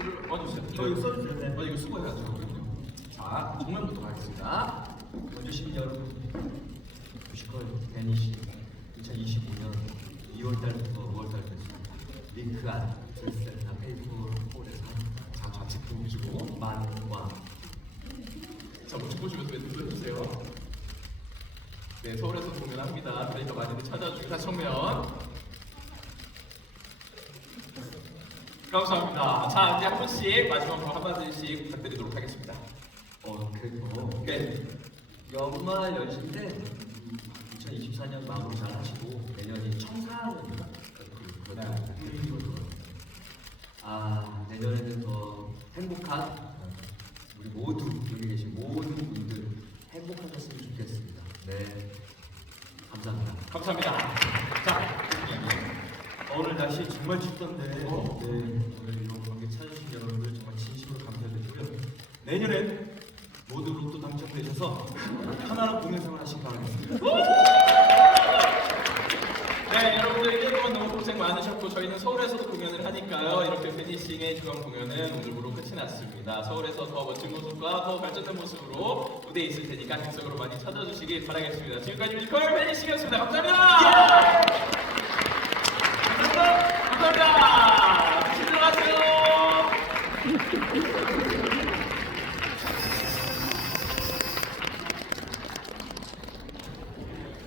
표를 와주세요. 저 이거 써주세요. 네. 어, 이거 수고해가지고. 자, 정면부터 가겠습니다. 시민 여러분 보시걸 데니시 2025년 2월 달부터 5월 달까지 링크안 둘셋다 페이퍼 홀에서 자, 좌측 보시고. 만와 자, 먼저 보시면서 멘트 해주세요. 네, 서울에서 공연합니다. 그러니까 많이들 찾아주시고 다시 정면. 감사합니다. 자, 이제 한 분씩 마지막으로 한마디씩 부탁드리도록 하겠습니다. 어, 그, 어, 네. 연말 연시 때 2024년 마무리 잘 하시고 내년이 청사년인가? 그, 그렇죠. 아 내년에는 더 행복한 우리 모두 여기 계신 모든 분들 행복하셨으면 좋겠습니다. 네, 감사합니다. 감사합니다. 자, 날씨 정말 춥던데 어. 네, 오늘 이런 관객 찾아주신 여러분들 정말 진심으로 감사드리고요. 내년에 모두 로또 당첨되셔서 편안한 공연 생활 하시기 바라겠습니다. 네, 여러분들 1번 너무 고생 많으셨고 저희는 서울에서도 공연을 하니까요. 이렇게 피니싱의 주간 공연은 오늘부로 끝이 났습니다. 서울에서 더 멋진 모습과 더 발전된 모습으로 무대에 있을 테니까 객석으로 많이 찾아주시길 바라겠습니다. 지금까지 뮤지컬 피니싱이었습니다. 감사합니다.